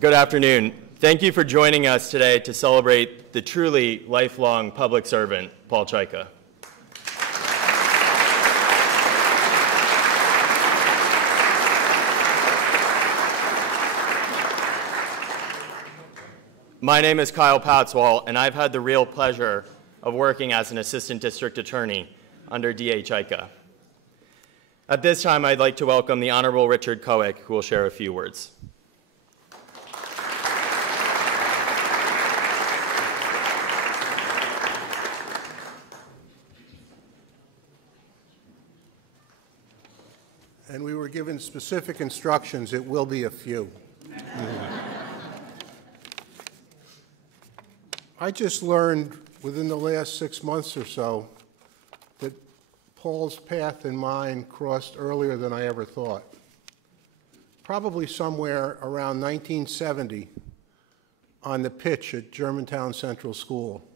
Good afternoon. Thank you for joining us today to celebrate the truly lifelong public servant, Paul Chaika. My name is Kyle Patzwall, and I've had the real pleasure of working as an assistant district attorney under D.A. Chaika. At this time, I'd like to welcome the Honorable Richard Kowick, who will share a few words. And we were given specific instructions. It will be a few. I just learned within the last 6 months or so that Paul's path and mine crossed earlier than I ever thought. Probably somewhere around 1970 on the pitch at Germantown Central School,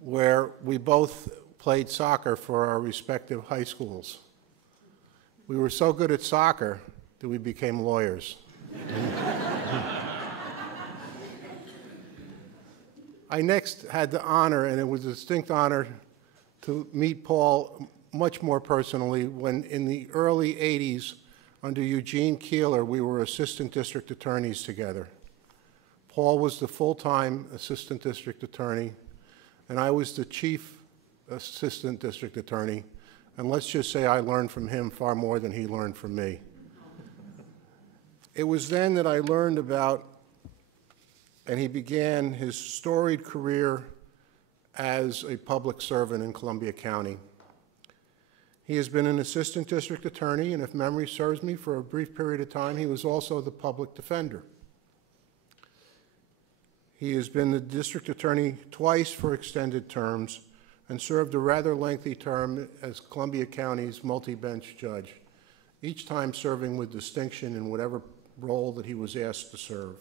where we both played soccer for our respective high schools. We were so good at soccer that we became lawyers. I next had the honor, and it was a distinct honor, to meet Paul much more personally when in the early 80s, under Eugene Keeler, we were assistant district attorneys together. Paul was the full-time assistant district attorney, and I was the chief assistant district attorney. And let's just say I learned from him far more than he learned from me. It was then that I learned about, and he began his storied career as a public servant in Columbia County. He has been an assistant district attorney, and if memory serves me, for a brief period of time, he was also the public defender. He has been the district attorney twice for extended terms and served a rather lengthy term as Columbia County's multi-bench judge, each time serving with distinction in whatever role that he was asked to serve.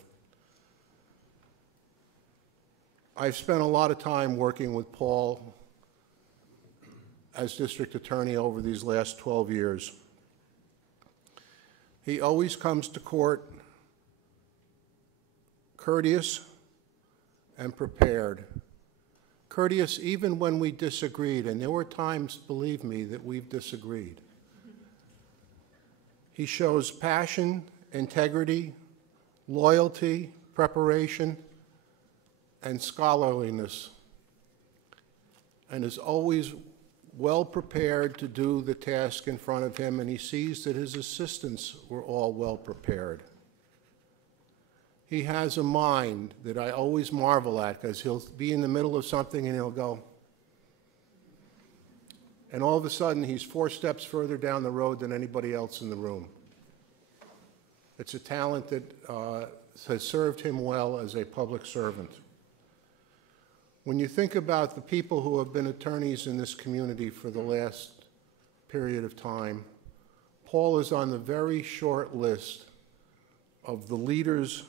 I've spent a lot of time working with Paul as district attorney over these last 12 years. He always comes to court courteous and prepared. Courteous even when we disagreed, and there were times, believe me, that we've disagreed. He shows passion, integrity, loyalty, preparation, and scholarliness, and is always well prepared to do the task in front of him, and he sees that his assistants were all well prepared. He has a mind that I always marvel at, because he'll be in the middle of something and he'll go, and all of a sudden he's 4 steps further down the road than anybody else in the room. It's a talent that has served him well as a public servant. When you think about the people who have been attorneys in this community for the last period of time, Paul is on the very short list of the leaders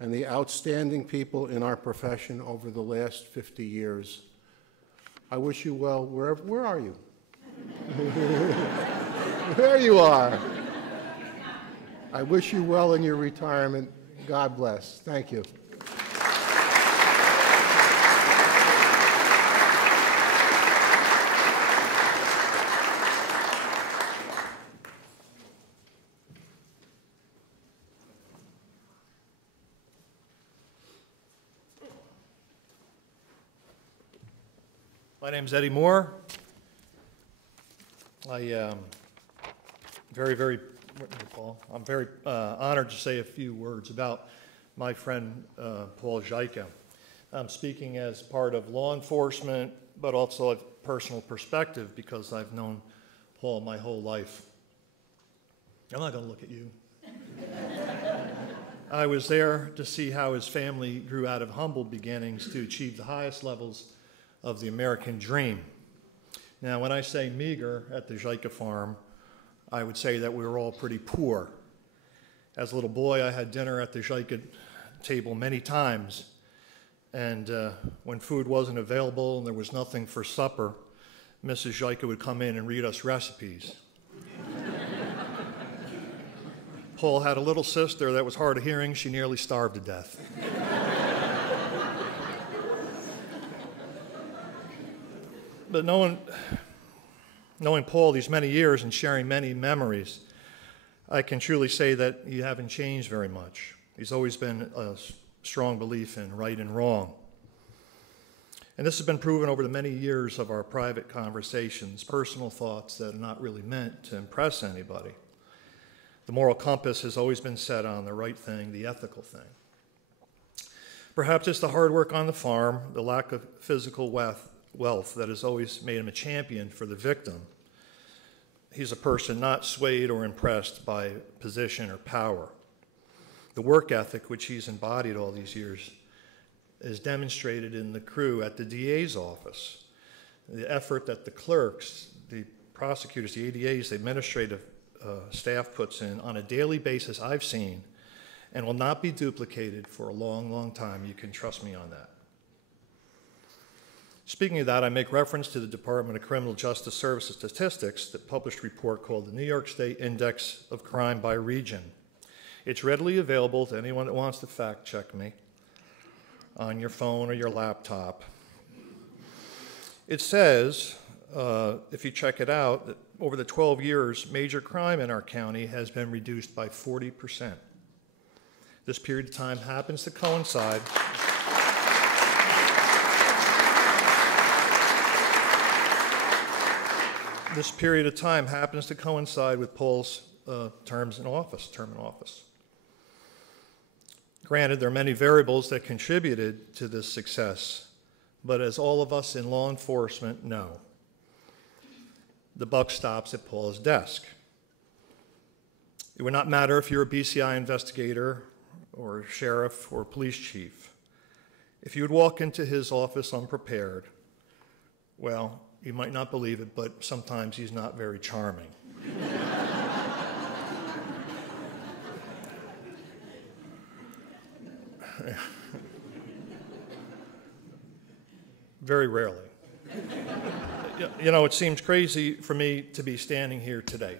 and the outstanding people in our profession over the last 50 years. I wish you well wherever. Where are you? There you are. I wish you well in your retirement. God bless. Thank you. My name's Eddie Moore. I'm very honored to say a few words about my friend Paul Zajka. I'm speaking as part of law enforcement, but also a personal perspective because I've known Paul my whole life. I'm not going to look at you. I was there to see how his family grew out of humble beginnings to achieve the highest levels of the American dream. Now, when I say meager at the Zajka farm, I would say that we were all pretty poor. As a little boy, I had dinner at the Zajka table many times, and when food wasn't available and there was nothing for supper, Mrs. Zajka would come in and read us recipes. Paul had a little sister that was hard of hearing. She nearly starved to death. But knowing Paul these many years and sharing many memories, I can truly say that you haven't changed very much. He's always been a strong belief in right and wrong. And this has been proven over the many years of our private conversations, personal thoughts that are not really meant to impress anybody. The moral compass has always been set on the right thing, the ethical thing. Perhaps it's the hard work on the farm, the lack of physical wealth that has always made him a champion for the victim. He's a person not swayed or impressed by position or power. The work ethic which he's embodied all these years is demonstrated in the crew at the DA's office. The effort that the clerks, the prosecutors, the ADAs, the administrative staff puts in on a daily basis I've seen and will not be duplicated for a long, long time. You can trust me on that. Speaking of that, I make reference to the Department of Criminal Justice Services statistics that published a report called the New York State Index of Crime by Region. It's readily available to anyone that wants to fact check me on your phone or your laptop. It says, if you check it out, that over the 12 years, major crime in our county has been reduced by 40%. This period of time happens to coincide This period of time happens to coincide with Paul's term in office. Granted, there are many variables that contributed to this success, but as all of us in law enforcement know, the buck stops at Paul's desk. It would not matter if you're a BCI investigator or sheriff or police chief. If you would walk into his office unprepared, well, you might not believe it, but sometimes he's not very charming. Very rarely. You know, it seems crazy for me to be standing here today,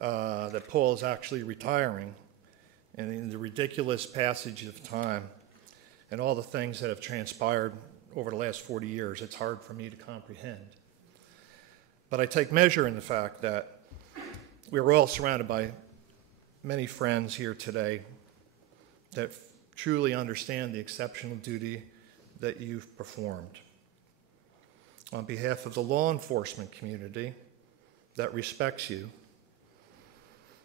that Paul is actually retiring, and in the ridiculous passage of time and all the things that have transpired over the last 40 years, it's hard for me to comprehend. But I take measure in the fact that we're all surrounded by many friends here today that truly understand the exceptional duty that you've performed. On behalf of the law enforcement community that respects you,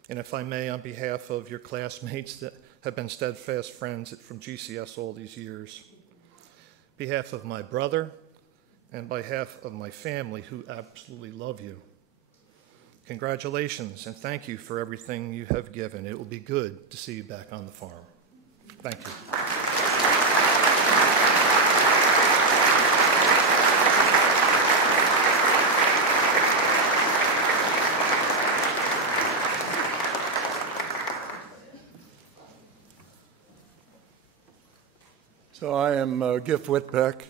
and if I may, on behalf of your classmates that have been steadfast friends from GCS all these years, behalf of my brother, and by behalf of my family who absolutely love you, congratulations and thank you for everything you have given. It will be good to see you back on the farm. Thank you. So I am Giff Whitbeck.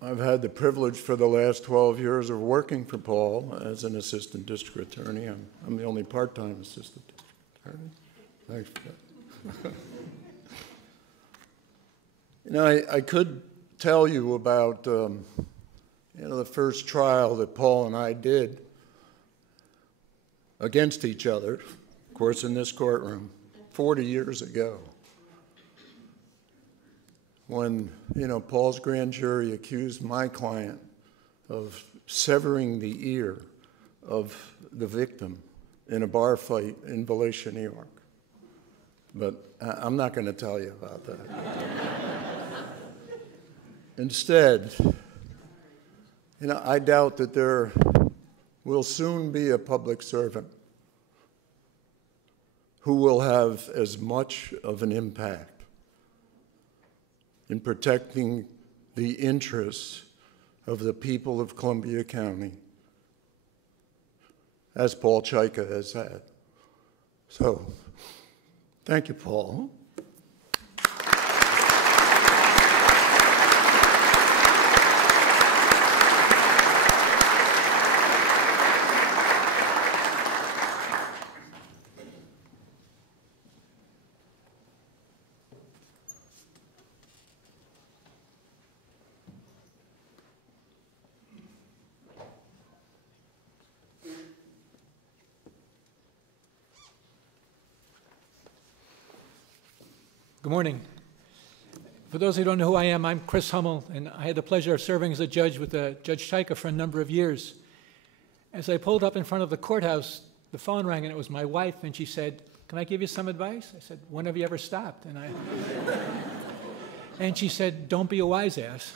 I've had the privilege for the last 12 years of working for Paul as an assistant district attorney. I'm the only part-time assistant district attorney. Thanks for that. You know, I could tell you about the first trial that Paul and I did against each other, of course, in this courtroom, 40 years ago. When, Paul's grand jury accused my client of severing the ear of the victim in a bar fight in Volusia, New York. But I'm not going to tell you about that. Instead, I doubt that there will soon be a public servant who will have as much of an impact in protecting the interests of the people of Columbia County as Paul Chaika has had. So, thank you, Paul. Good morning. For those who don't know who I am, I'm Chris Hummel, and I had the pleasure of serving as a judge with Judge Chaika for a number of years. As I pulled up in front of the courthouse, the phone rang, and it was my wife, and she said, "Can I give you some advice?" I said, "When have you ever stopped?" And she said, "Don't be a wise ass."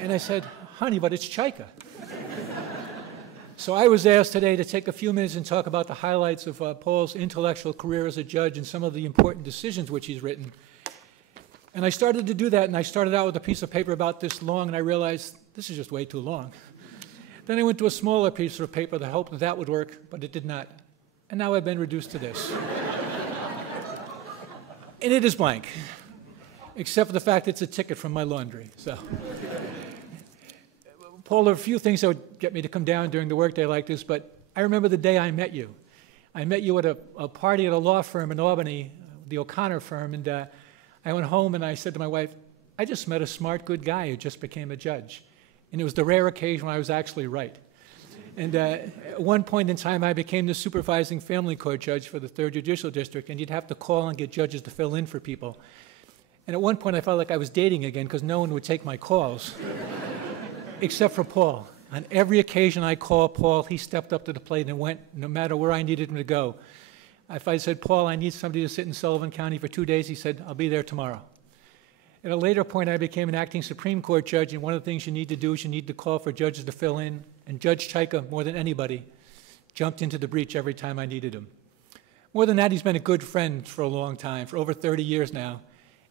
And I said, "Honey, but it's Chaika." So I was asked today to take a few minutes and talk about the highlights of Paul's intellectual career as a judge and some of the important decisions which he's written. And I started to do that, and I started out with a piece of paper about this long, and I realized this is just way too long. Then I went to a smaller piece of paper that hoped that would work, but it did not. And now I've been reduced to this. And it is blank, except for the fact it's a ticket from my laundry. So, Paul, there are a few things that would get me to come down during the workday like this, but I remember the day I met you. I met you at a party at a law firm in Albany, the O'Connor firm, and I went home and I said to my wife, I just met a smart, good guy who just became a judge. And it was the rare occasion when I was actually right. And at one point in time, I became the supervising family court judge for the 3rd Judicial District, and you'd have to call and get judges to fill in for people. And at one point, I felt like I was dating again because no one would take my calls, except for Paul. On every occasion I called Paul, he stepped up to the plate and went no matter where I needed him to go. If I said, Paul, I need somebody to sit in Sullivan County for 2 days, he said, I'll be there tomorrow. At a later point, I became an acting Supreme Court judge, and one of the things you need to do is you need to call for judges to fill in, and Judge Chaika, more than anybody, jumped into the breach every time I needed him. More than that, he's been a good friend for a long time, for over 30 years now.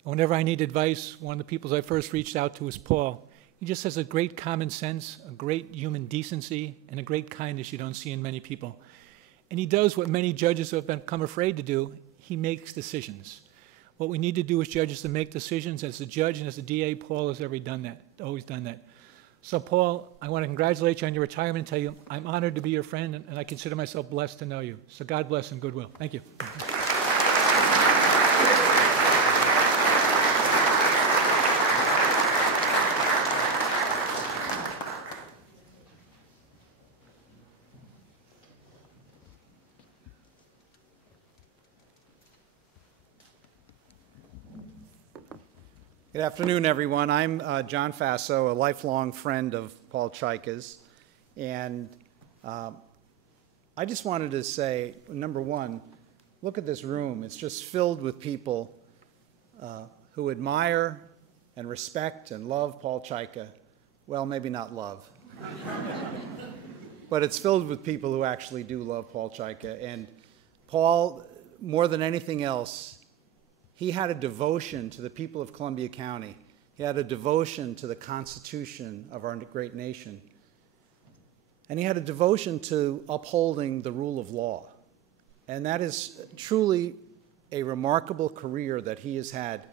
And whenever I need advice, one of the people I first reached out to was Paul. He just has a great common sense, a great human decency, and a great kindness you don't see in many people. And he does what many judges have become afraid to do. He makes decisions. What we need to do as judges to make decisions. As a judge and as a DA, Paul has always done that. So, Paul, I want to congratulate you on your retirement and tell you I'm honored to be your friend, and I consider myself blessed to know you. So God bless and goodwill. Thank you. Good afternoon, everyone. I'm John Faso, a lifelong friend of Paul Chaika's, and I just wanted to say, number one, look at this room. It's just filled with people who admire and respect and love Paul Chaika. Well, maybe not love, but it's filled with people who actually do love Paul Chaika. And Paul, more than anything else, he had a devotion to the people of Columbia County. He had a devotion to the Constitution of our great nation. And he had a devotion to upholding the rule of law. And that is truly a remarkable career that he has had.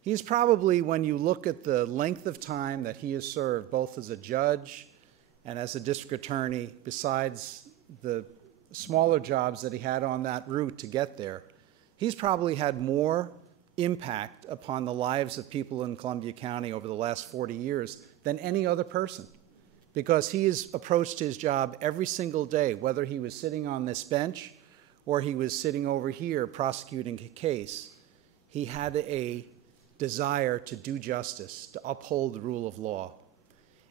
He's probably, when you look at the length of time that he has served, both as a judge and as a district attorney, besides the smaller jobs that he had on that route to get there, he's probably had more impact upon the lives of people in Columbia County over the last 40 years than any other person, because he has approached his job every single day, whether he was sitting on this bench or he was sitting over here prosecuting a case. He had a desire to do justice, to uphold the rule of law.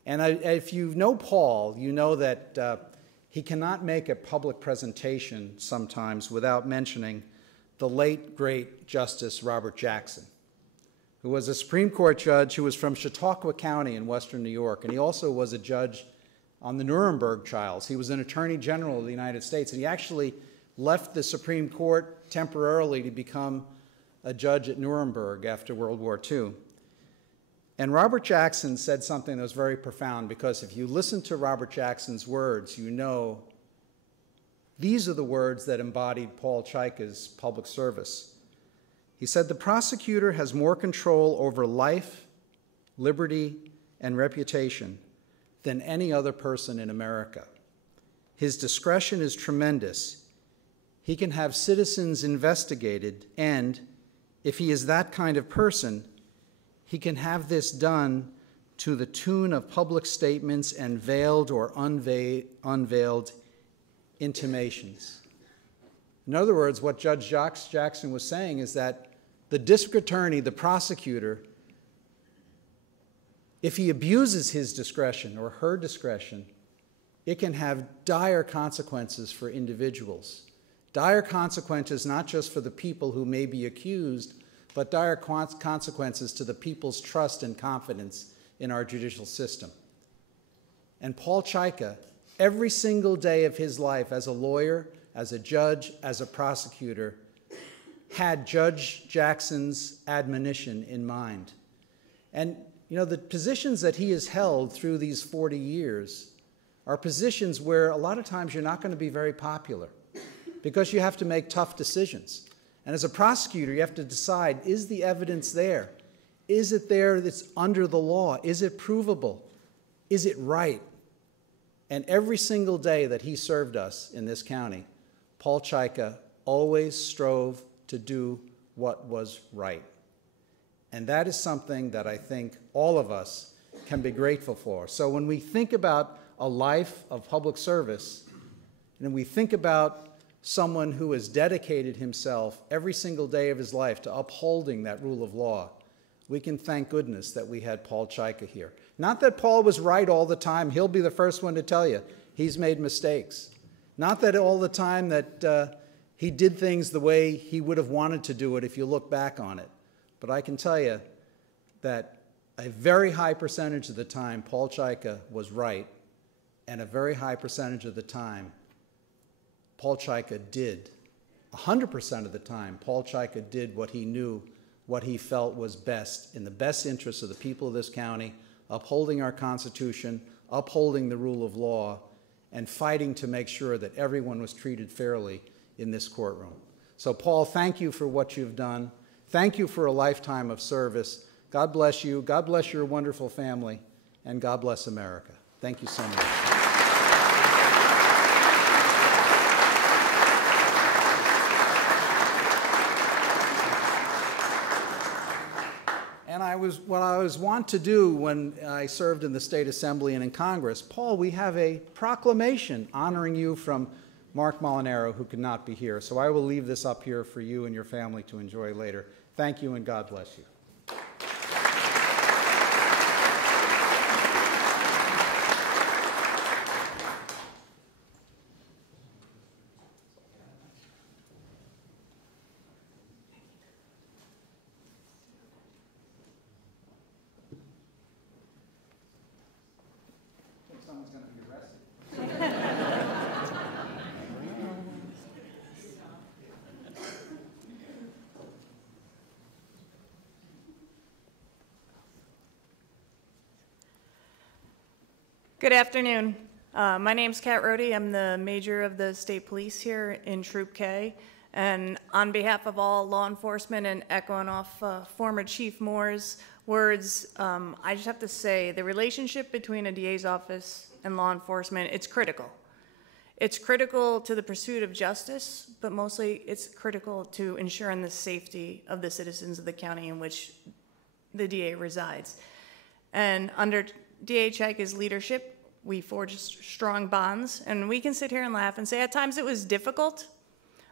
And if you know Paul, you know that he cannot make a public presentation sometimes without mentioning the late, great Justice Robert Jackson, who was a Supreme Court judge who was from Chautauqua County in western New York, and he also was a judge on the Nuremberg trials. He was an Attorney General of the United States, and he actually left the Supreme Court temporarily to become a judge at Nuremberg after World War II. And Robert Jackson said something that was very profound, because if you listen to Robert Jackson's words, you know these are the words that embodied Paul Chaika's public service. He said, "The prosecutor has more control over life, liberty, and reputation than any other person in America. His discretion is tremendous. He can have citizens investigated, and if he is that kind of person, he can have this done to the tune of public statements and veiled or unveiled intimations." In other words, what Judge Jackson was saying is that the district attorney, the prosecutor, if he abuses his discretion or her discretion, it can have dire consequences for individuals. Dire consequences not just for the people who may be accused, but dire consequences to the people's trust and confidence in our judicial system. And Paul Chaika, every single day of his life as a lawyer, as a judge, as a prosecutor, had Judge Jackson's admonition in mind. And, you know, the positions that he has held through these 40 years are positions where a lot of times you're not going to be very popular, because you have to make tough decisions. And as a prosecutor, you have to decide, is the evidence there? Is it there that's under the law? Is it provable? Is it right? And every single day that he served us in this county, Paul Chaika always strove to do what was right. And that is something that I think all of us can be grateful for. So when we think about a life of public service, and we think about someone who has dedicated himself every single day of his life to upholding that rule of law, we can thank goodness that we had Paul Chaika here. Not that Paul was right all the time. He'll be the first one to tell you he's made mistakes. Not that all the time that he did things the way he would have wanted to do it if you look back on it. But I can tell you that a very high percentage of the time Paul Chaika was right, and a very high percentage of the time Paul Chaika did. 100% of the time, Paul Chaika did what he knew, what he felt was best, in the best interests of the people of this county, upholding our Constitution, upholding the rule of law, and fighting to make sure that everyone was treated fairly in this courtroom. So, Paul, thank you for what you've done. Thank you for a lifetime of service. God bless you. God bless your wonderful family. And God bless America. Thank you so much. And what I was wont to do when I served in the State Assembly and in Congress, Paul, we have a proclamation honoring you from Mark Molinaro, who could not be here. So I will leave this up here for you and your family to enjoy later. Thank you, and God bless you. Someone's going to be arrested. Good afternoon. My name's Kat Rohde. I'm the major of the state police here in Troop K. And on behalf of all law enforcement and echoing off former Chief Moore's words, I just have to say the relationship between a DA's office and law enforcement, it's critical. It's critical to the pursuit of justice, but mostly it's critical to ensuring the safety of the citizens of the county in which the DA resides. And under DA Chaika's leadership, we forged strong bonds, and we can sit here and laugh and say at times it was difficult,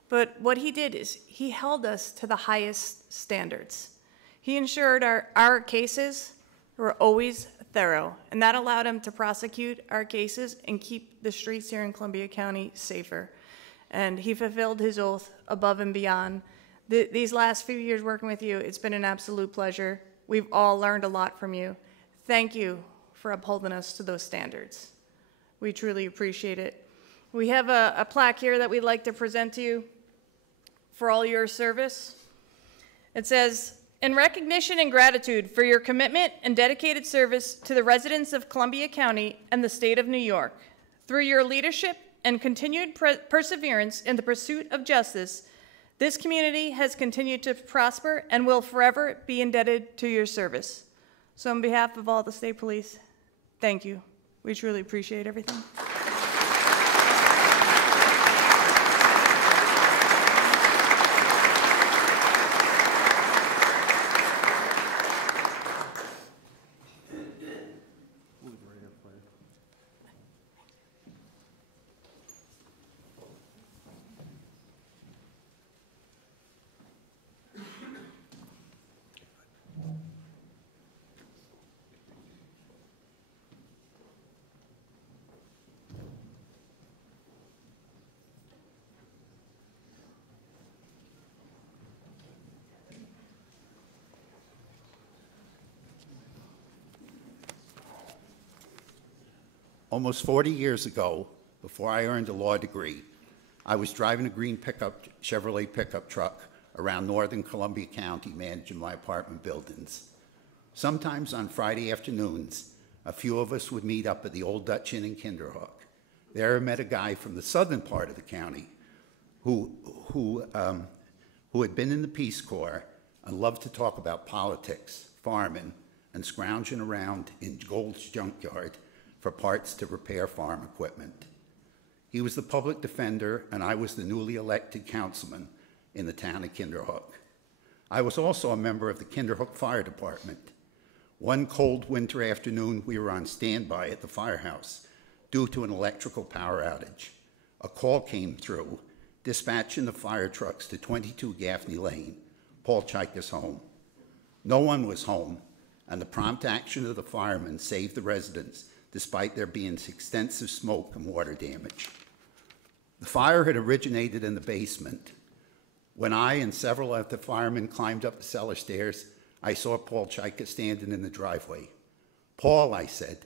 but what he did is he held us to the highest standards. He ensured our cases were always thorough, and that allowed him to prosecute our cases and keep the streets here in Columbia County safer. And he fulfilled his oath above and beyond. These last few years working with you, it's been an absolute pleasure. We've all learned a lot from you. Thank you for upholding us to those standards. We truly appreciate it. We have a plaque here that we'd like to present to you for all your service. It says, "In recognition and gratitude for your commitment and dedicated service to the residents of Columbia County and the state of New York, through your leadership and continued perseverance in the pursuit of justice, this community has continued to prosper and will forever be indebted to your service." So on behalf of all the state police, thank you. We truly appreciate everything. Almost 40 years ago, before I earned a law degree, I was driving a green Chevrolet pickup truck around northern Columbia County managing my apartment buildings. Sometimes on Friday afternoons, a few of us would meet up at the Old Dutch Inn in Kinderhook. There I met a guy from the southern part of the county who had been in the Peace Corps and loved to talk about politics, farming, and scrounging around in Gold's junkyard for parts to repair farm equipment. He was the public defender, and I was the newly elected councilman in the town of Kinderhook. I was also a member of the Kinderhook Fire Department. One cold winter afternoon, we were on standby at the firehouse due to an electrical power outage. A call came through, dispatching the fire trucks to 22 Gaffney Lane, Paul Chaika's home. No one was home, and the prompt action of the firemen saved the residents despite there being extensive smoke and water damage. The fire had originated in the basement. When I and several of the firemen climbed up the cellar stairs, I saw Paul Chaika standing in the driveway. "Paul," I said,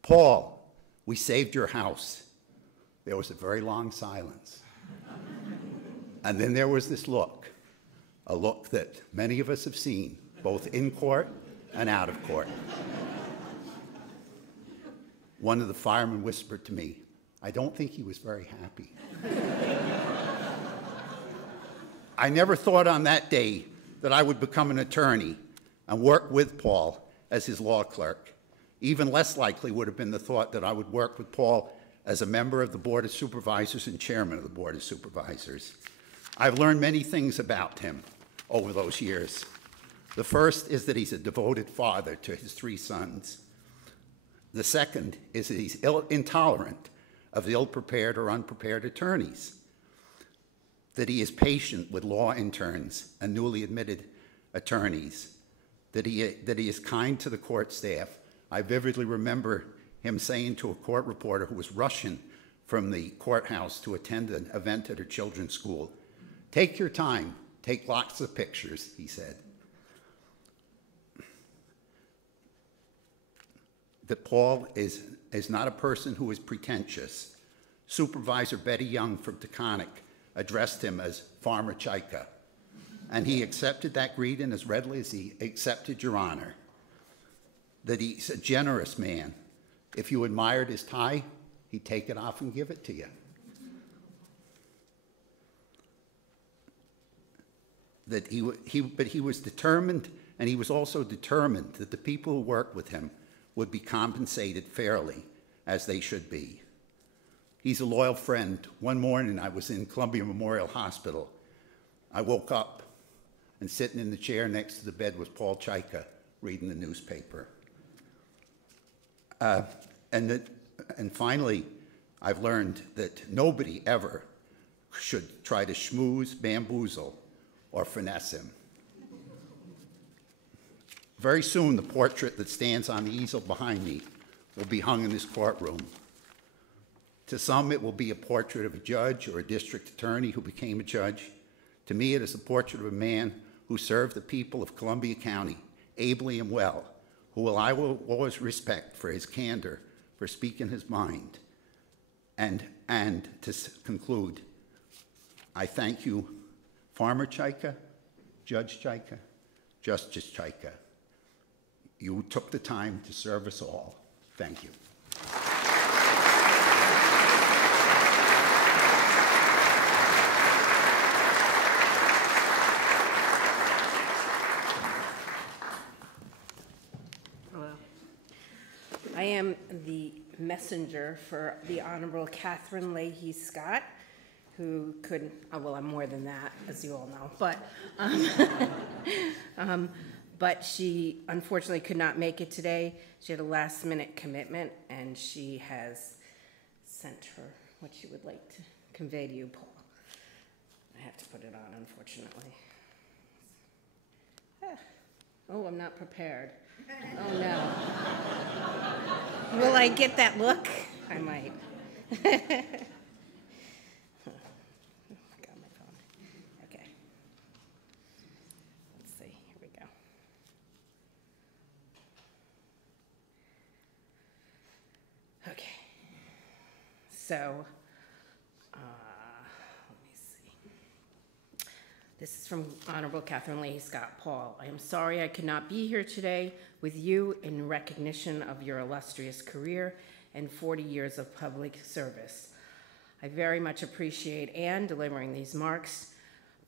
"Paul, we saved your house." There was a very long silence. And then there was this look, a look that many of us have seen, both in court and out of court. One of the firemen whispered to me, "I don't think he was very happy." I never thought on that day that I would become an attorney and work with Paul as his law clerk. Even less likely would have been the thought that I would work with Paul as a member of the Board of Supervisors and chairman of the Board of Supervisors. I've learned many things about him over those years. The first is that he's a devoted father to his 3 sons. The second is that he's intolerant of ill-prepared or unprepared attorneys, that he is patient with law interns and newly admitted attorneys, that he is kind to the court staff. I vividly remember him saying to a court reporter who was rushing from the courthouse to attend an event at her children's school, "Take your time, take lots of pictures," he said. That Paul is not a person who is pretentious. Supervisor Betty Young from Taconic addressed him as Farmer Chaika, and he accepted that greeting as readily as he accepted Your Honor. That he's a generous man. If you admired his tie, he'd take it off and give it to you. That he was determined, and he was also determined that the people who worked with him would be compensated fairly, as they should be. He's a loyal friend. One morning I was in Columbia Memorial Hospital. I woke up, and sitting in the chair next to the bed was Paul Chaika reading the newspaper. And finally, I've learned that nobody ever should try to schmooze, bamboozle, or finesse him. Very soon, the portrait that stands on the easel behind me will be hung in this courtroom. To some, it will be a portrait of a judge or a district attorney who became a judge. To me, it is a portrait of a man who served the people of Columbia County ably and well, who I will always respect for his candor, for speaking his mind. And to conclude, I thank you, Farmer Chaika, Judge Chaika, Justice Chaika. You took the time to serve us all. Thank you. Hello. I am the messenger for the Honorable Catherine Leahy Scott, who couldn't, well, I'm more than that, as you all know, but she unfortunately could not make it today. She had a last-minute commitment, and she has sent her what she would like to convey to you, Paul. I have to put it on, unfortunately. Oh, I'm not prepared. Oh, no. Will I get that look? I might. So, let me see. This is from Honorable Catherine Leahy Scott. Paul, I am sorry I could not be here today with you in recognition of your illustrious career and 40 years of public service. I very much appreciate Anne delivering these marks,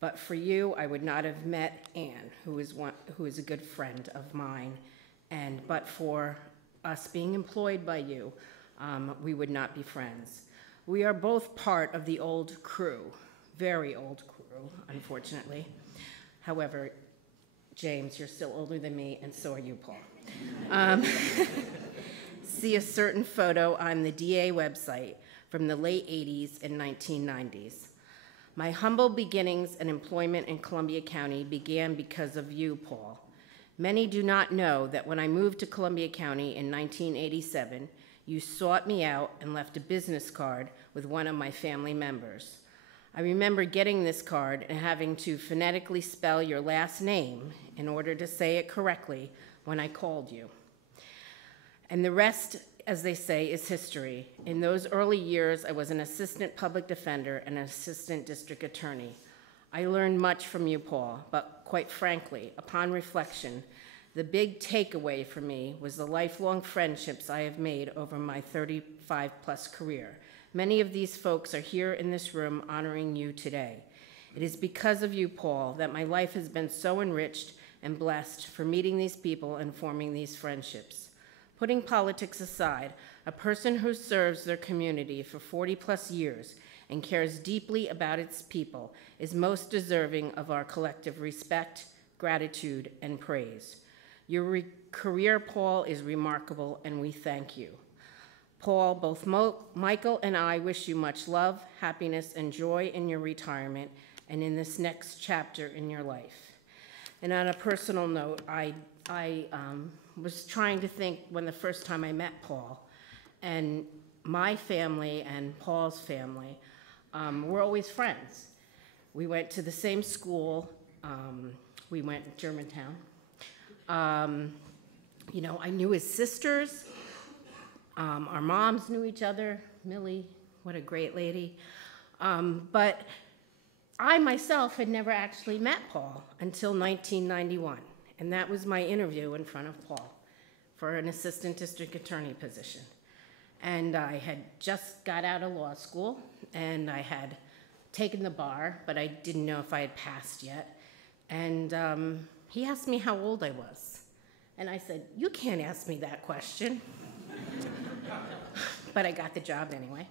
but for you, I would not have met Anne, who is a good friend of mine, and but for us being employed by you, we would not be friends. We are both part of the old crew, very old crew, unfortunately. However, James, you're still older than me, and so are you, Paul. See a certain photo on the DA website from the late 80s and 1990s. My humble beginnings and employment in Columbia County began because of you, Paul. Many do not know that when I moved to Columbia County in 1987, you sought me out and left a business card with one of my family members. I remember getting this card and having to phonetically spell your last name in order to say it correctly when I called you. And the rest, as they say, is history. In those early years, I was an assistant public defender and an assistant district attorney. I learned much from you, Paul, but quite frankly, upon reflection, the big takeaway for me was the lifelong friendships I have made over my 35-plus career. Many of these folks are here in this room honoring you today. It is because of you, Paul, that my life has been so enriched and blessed for meeting these people and forming these friendships. Putting politics aside, a person who serves their community for 40-plus years and cares deeply about its people is most deserving of our collective respect, gratitude, and praise. Your career, Paul, is remarkable, and we thank you. Paul, both Michael and I wish you much love, happiness, and joy in your retirement and in this next chapter in your life. And on a personal note, I was trying to think when the first time I met Paul, and my family and Paul's family were always friends. We went to the same school. We went to Germantown. You know, I knew his sisters. Our moms knew each other. Millie, what a great lady. But I myself had never actually met Paul until 1991, and that was my interview in front of Paul for an assistant district attorney position. And I had just got out of law school, and I had taken the bar, but I didn't know if I had passed yet. And he asked me how old I was. And I said, "You can't ask me that question." But I got the job anyway.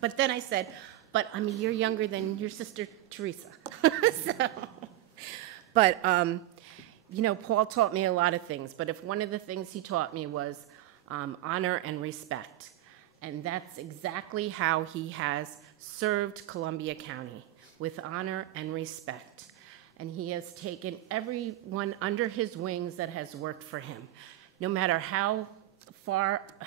But then I said, "But I'm a year younger than your sister, Teresa." But, you know, Paul taught me a lot of things, but if one of the things he taught me was honor and respect. And that's exactly how he has served Columbia County, with honor and respect. And he has taken everyone under his wings that has worked for him. No matter how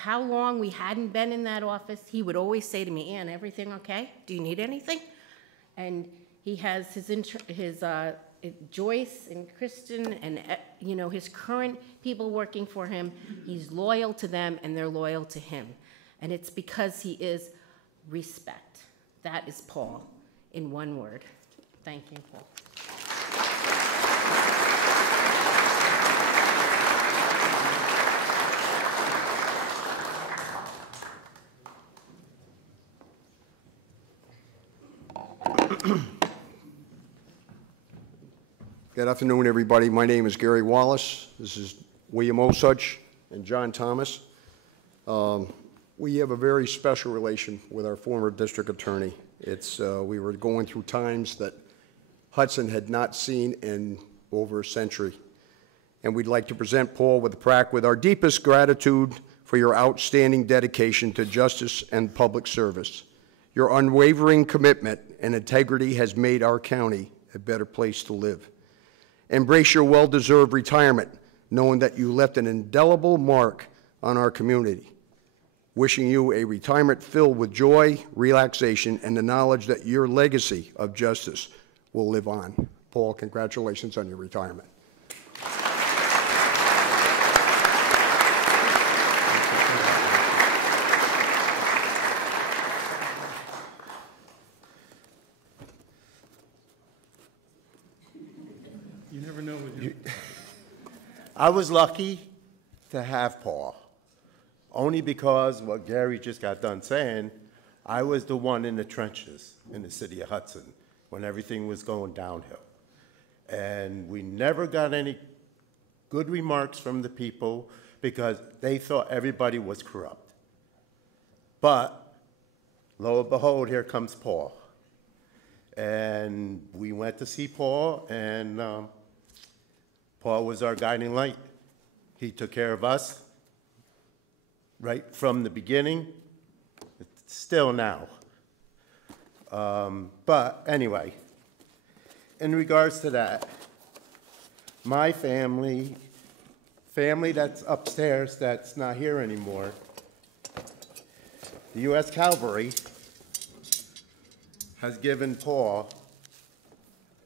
long we hadn't been in that office, he would always say to me, "Ann, everything okay? Do you need anything?" And he has his Joyce and Kristen and, you know, his current people working for him. He's loyal to them and they're loyal to him. And it's because he is respect. That is Paul in one word. Thank you, Paul. Good afternoon, everybody. My name is Gary Wallace. This is William Osuch and John Thomas. We have a very special relation with our former district attorney. We were going through times that Hudson had not seen in over a century. And we'd like to present Paul with a plaque with our deepest gratitude for your outstanding dedication to justice and public service. Your unwavering commitment and integrity has made our county a better place to live. Embrace your well-deserved retirement, knowing that you left an indelible mark on our community. Wishing you a retirement filled with joy, relaxation, and the knowledge that your legacy of justice will live on. Paul, congratulations on your retirement. You never know what you... I was lucky to have Paul, only because what Gary just got done saying, I was the one in the trenches in the city of Hudson when everything was going downhill. And we never got any good remarks from the people because they thought everybody was corrupt. But lo and behold, here comes Paul. And we went to see Paul, and Paul was our guiding light. He took care of us right from the beginning, still now. But anyway, in regards to that, my family that's upstairs that's not here anymore, the U.S. Cavalry has given Paul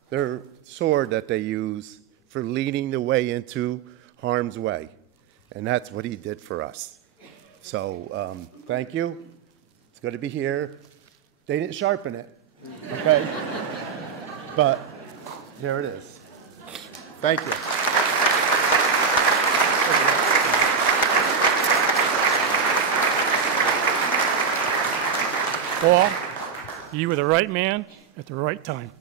their sword that they use for leading the way into harm's way. And that's what he did for us. So thank you. It's good to be here. They didn't sharpen it, okay? But here it is. Thank you. Paul, you were the right man at the right time.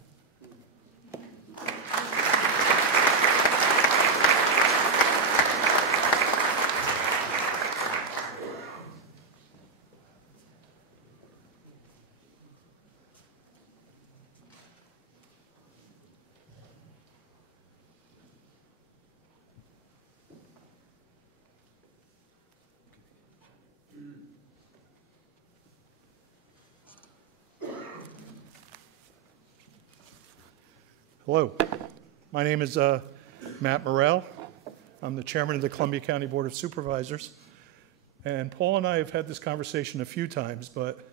Hello, my name is Matt Morrell. I'm the chairman of the Columbia County Board of Supervisors. And Paul and I have had this conversation a few times, but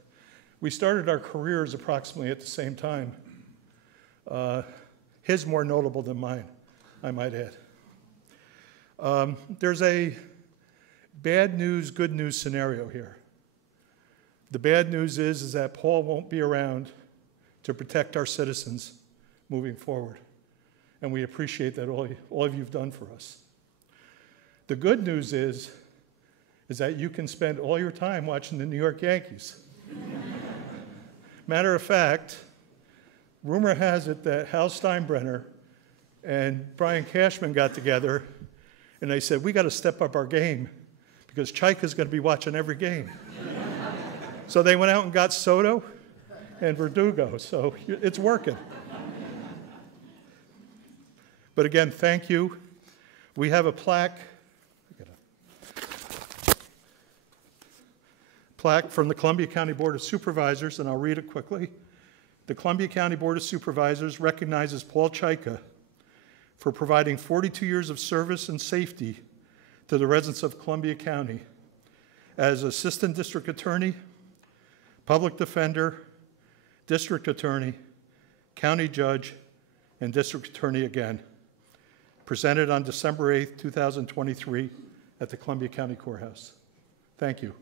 we started our careers approximately at the same time. His more notable than mine, I might add. There's a bad news, good news scenario here. The bad news is that Paul won't be around to protect our citizens moving forward. And we appreciate that all of you've done for us. The good news is that you can spend all your time watching the New York Yankees. Matter of fact, rumor has it that Hal Steinbrenner and Brian Cashman got together and they said, we got to step up our game because Chaika's going to be watching every game. So they went out and got Soto and Verdugo, so it's working. But again, thank you. We have a plaque from the Columbia County Board of Supervisors, and I'll read it quickly. The Columbia County Board of Supervisors recognizes Paul Chaika for providing 42 years of service and safety to the residents of Columbia County as Assistant District Attorney, Public Defender, District Attorney, County Judge, and District Attorney again. Presented on December 8th, 2023 at the Columbia County Courthouse. Thank you.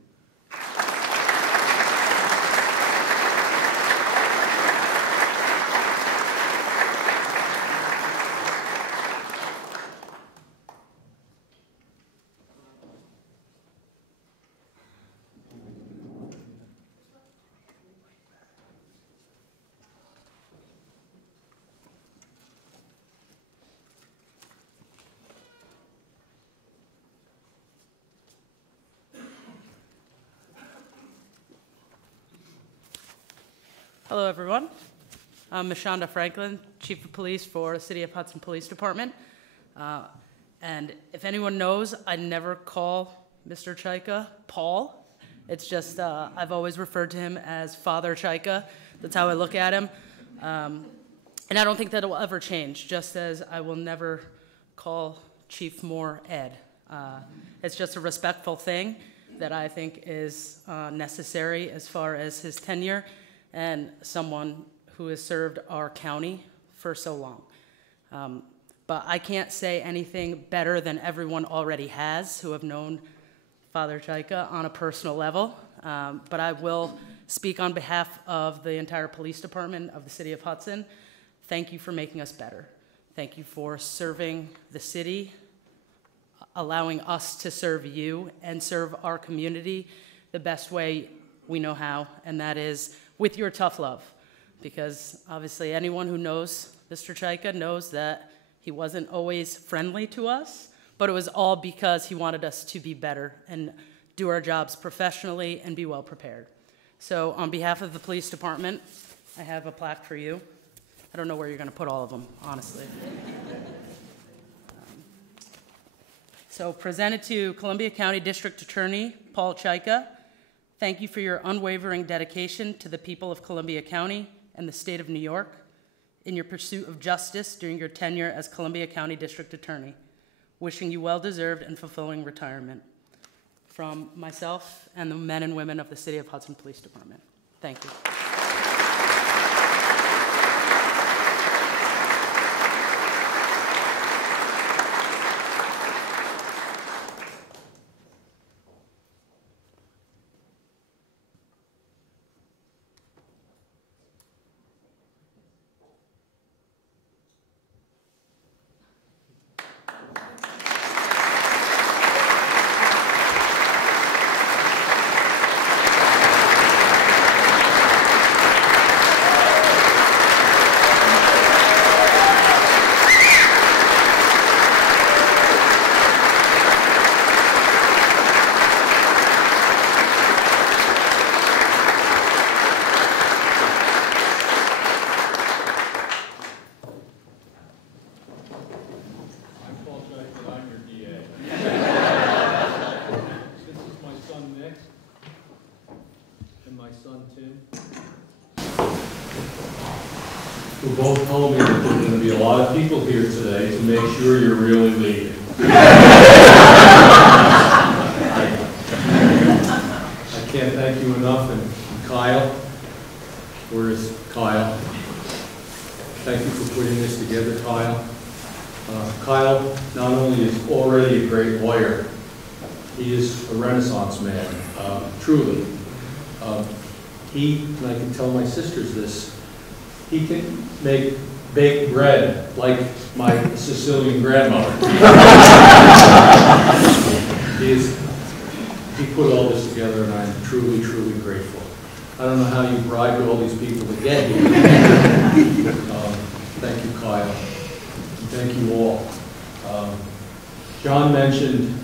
Hello, everyone. I'm Mashonda Franklin, Chief of Police for the City of Hudson Police Department. And if anyone knows, I never call Mr. Chaika Paul. It's just, I've always referred to him as Father Chaika. That's how I look at him. And I don't think that it will ever change, just as I will never call Chief Moore Ed. It's just a respectful thing that I think is necessary as far as his tenure and someone who has served our county for so long. But I can't say anything better than everyone already has who have known Father Chaika on a personal level. But I will speak on behalf of the entire police department of the City of Hudson. Thank you for making us better. Thank you for serving the city, allowing us to serve you and serve our community the best way we know how, and that is with your tough love. Because obviously anyone who knows Mr. Chaika knows that he wasn't always friendly to us, but it was all because he wanted us to be better and do our jobs professionally and be well prepared. So on behalf of the police department, I have a plaque for you. I don't know where you're going to put all of them, honestly. So presented to Columbia County District Attorney Paul Chaika, thank you for your unwavering dedication to the people of Columbia County and the state of New York in your pursuit of justice during your tenure as Columbia County District Attorney. Wishing you well-deserved and fulfilling retirement. From myself and the men and women of the City of Hudson Police Department. Thank you. my son Tim, who both told me that there are going to be a lot of people here today to make sure you're really leaving. I can't thank you enough, and Kyle, where is Kyle? Thank you for putting this together, Kyle. Kyle not only is already a great lawyer, he is a Renaissance man, truly. He, and I can tell my sisters this, he can bake bread like my Sicilian grandmother. He put all this together, and I'm truly, truly grateful. I don't know how you bribed all these people to get here. Thank you, Kyle. Thank you all. John mentioned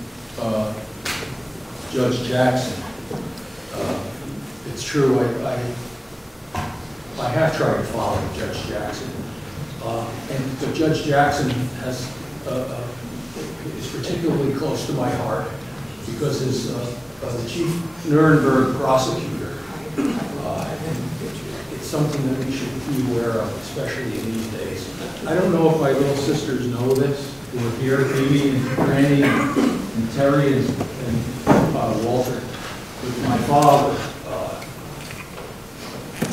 Judge Jackson. It's true, I have tried to follow Judge Jackson. But Judge Jackson is particularly close to my heart because as the chief Nuremberg prosecutor, it's something that we should be aware of, especially in these days. I don't know if my little sisters know this, who are here, Amy and Granny and Terry and Walter. But my father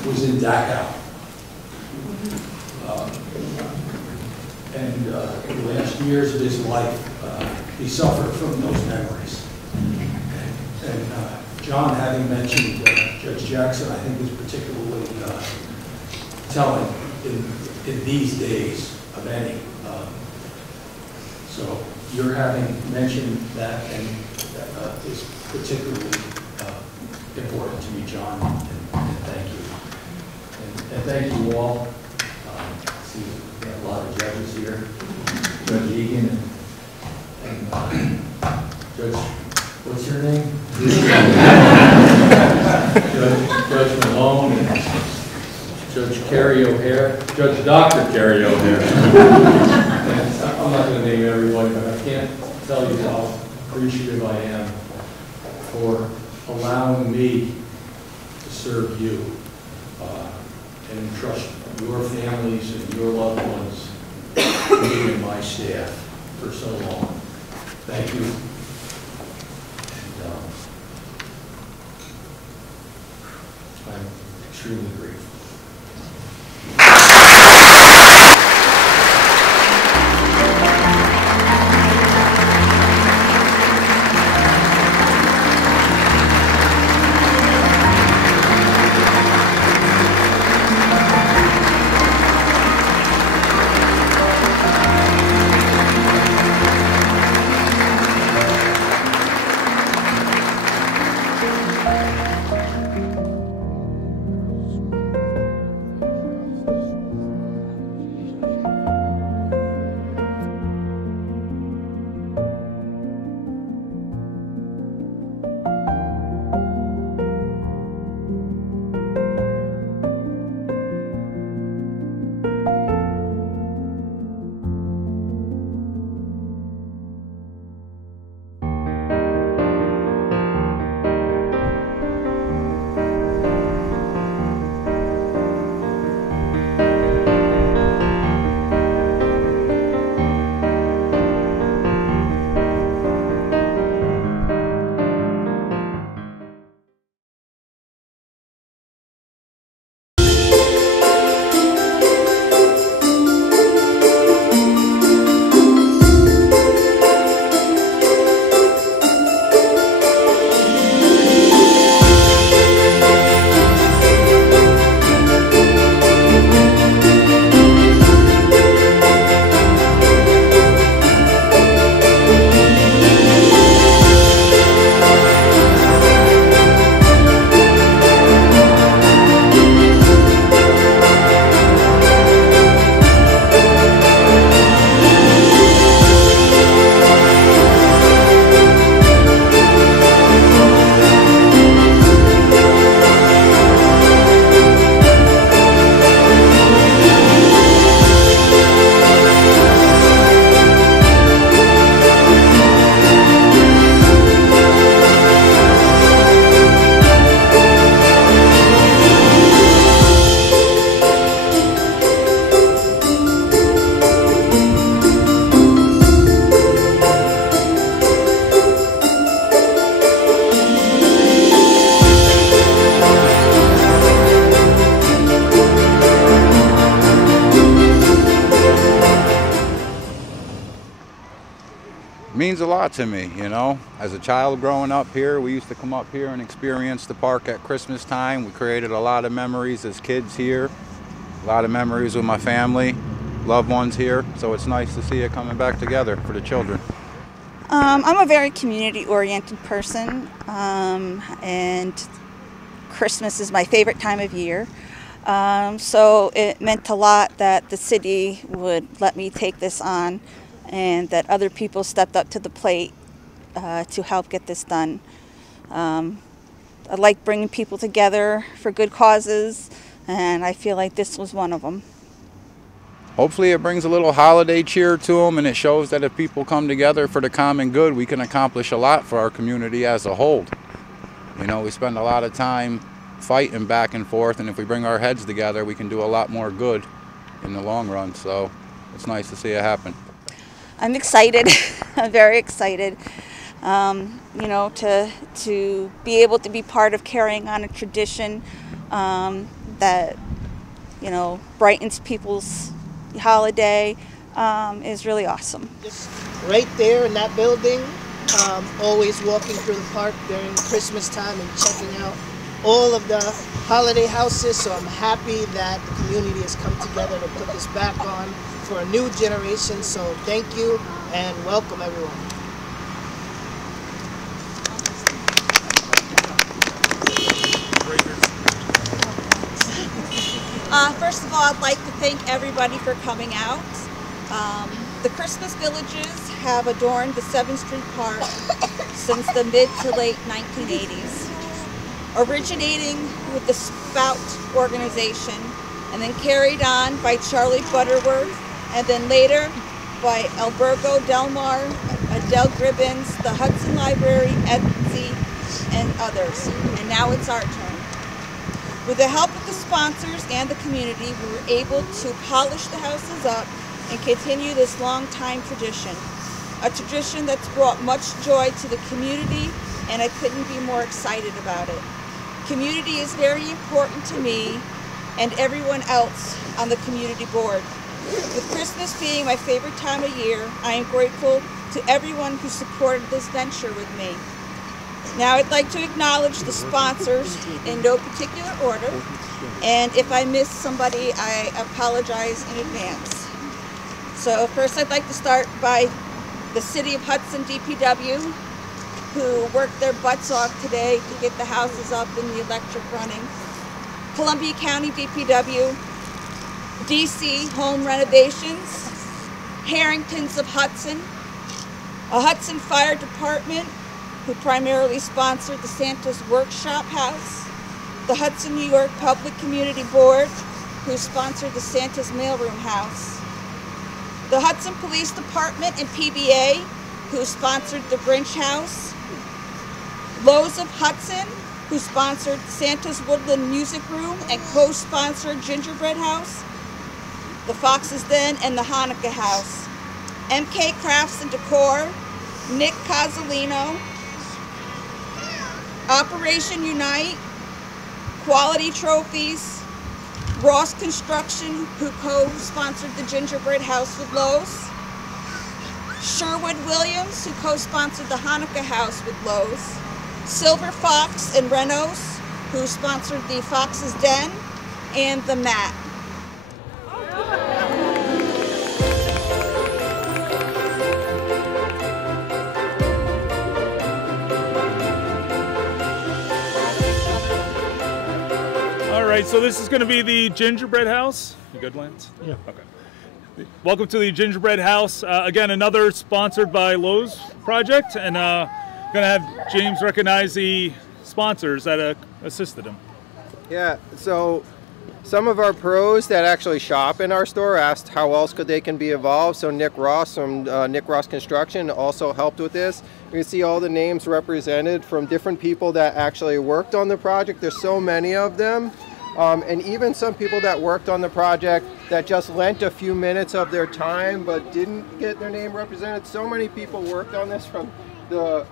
was in Dachau. And the last years of his life, he suffered from those memories. And John, having mentioned Judge Jackson, I think is particularly telling in these days of any. So your having mentioned that and is particularly important to me, John, and thank you. And thank you all. See, we have a lot of judges here. Judge Egan and Judge, what's your name? Judge Malone and Judge Carrie O'Hare, Judge Dr. Carrie O'Hare. I'm not going to name everybody, but I can't tell you how appreciative I am for allowing me to serve you and entrust your families and your loved ones to me and my staff for so long. Thank you. And I'm extremely grateful. means a lot to me, you know. As a child growing up here, we used to come up here and experience the park at Christmas time. We created a lot of memories as kids here, a lot of memories with my family, loved ones here, so it's nice to see it coming back together for the children. I'm a very community-oriented person, and Christmas is my favorite time of year. So it meant a lot that the city would let me take this on and that other people stepped up to the plate to help get this done. I like bringing people together for good causes, and I feel like this was one of them. Hopefully it brings a little holiday cheer to them, and it shows that if people come together for the common good, we can accomplish a lot for our community as a whole. You know, we spend a lot of time fighting back and forth, and if we bring our heads together, we can do a lot more good in the long run. So it's nice to see it happen. I'm excited. I'm very excited. You know, to be able to be part of carrying on a tradition that, you know, brightens people's holiday is really awesome. Just right there in that building, always walking through the park during Christmas time and checking out all of the holiday houses, so I'm happy that the community has come together to put this back on for a new generation, so thank you and welcome everyone. First of all, I'd like to thank everybody for coming out. The Christmas villages have adorned the 7th Street Park since the mid to late 1980s, originating with the Spout organization and then carried on by Charlie Butterworth and then later by Albergo Delmar, Adele Gribbins, the Hudson Library, Etsy, and others. And now it's our turn. With the help of the sponsors and the community, we were able to polish the houses up and continue this long-time tradition. A tradition that's brought much joy to the community, and I couldn't be more excited about it. Community is very important to me and everyone else on the community board. With Christmas being my favorite time of year, I am grateful to everyone who supported this venture with me. Now I'd like to acknowledge the sponsors in no particular order, and if I miss somebody, I apologize in advance. So first I'd like to start by the City of Hudson DPW, who worked their butts off today to get the houses up and the electric running. Columbia County DPW, DC Home Renovations, Harringtons of Hudson, a Hudson Fire Department, who primarily sponsored the Santa's Workshop House, the Hudson, New York Public Community Board, who sponsored the Santa's Mailroom House, the Hudson Police Department and PBA, who sponsored the Grinch House, Lowe's of Hudson, who sponsored Santa's Woodland Music Room and co-sponsored Gingerbread House, the Fox's Den and the Hanukkah House, MK Crafts and Decor, Nick Cozzolino, Operation Unite, Quality Trophies, Ross Construction, who co-sponsored the Gingerbread House with Lowe's, Sherwood Williams, who co-sponsored the Hanukkah House with Lowe's, Silver Fox and Renos, who sponsored the Fox's Den and the Mat. All right, so this is going to be the Gingerbread House. You good, Lance? Yeah. Okay. Welcome to the Gingerbread House. Again, another sponsored by Lowe's project, and going to have James recognize the sponsors that assisted him. Yeah, so some of our pros that actually shop in our store asked how else could they can be involved. So Nick Ross from Nick Ross Construction also helped with this. You can see all the names represented from different people that actually worked on the project. There's so many of them. And even some people that worked on the project that just lent a few minutes of their time but didn't get their name represented. So many people worked on this, from the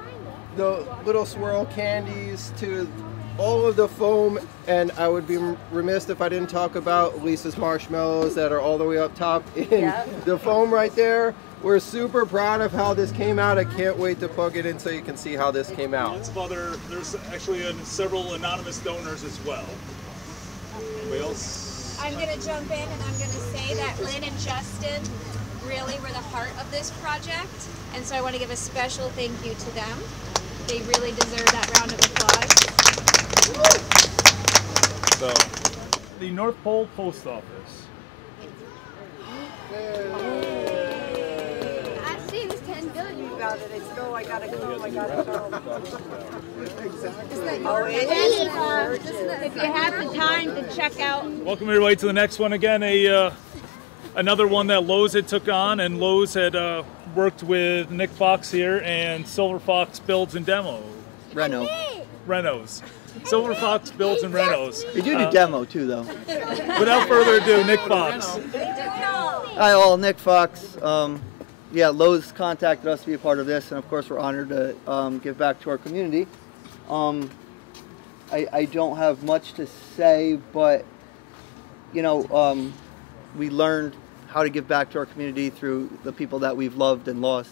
little swirl candies to all of the foam, and I would be remiss if I didn't talk about Lisa's marshmallows that are all the way up top in the foam right there. We're super proud of how this came out. I can't wait to plug it in so you can see how this came out. Lots of other, there's actually several anonymous donors as well. Anybody else? I'm going to jump in and I'm going to say that Lynn and Justin really were the heart of this project, and so I want to give a special thank you to them. They really deserve that round of applause. So, the North Pole Post Office. I've seen 10 billion about it. It's go, I gotta go, I gotta go. If you have the time to check out. Welcome everybody to the next one. Again, another one that Lowe's had took on, and Lowe's had worked with Nick Fox here and Silver Fox Builds and Demo. Renos. Silver Fox Builds and Renos. We do demo too, though. Without further ado, Nick Fox. Hi all, Nick Fox. Yeah, Lowe's contacted us to be a part of this, and of course we're honored to give back to our community. I don't have much to say, but you know, we learned how to give back to our community through the people that we've loved and lost.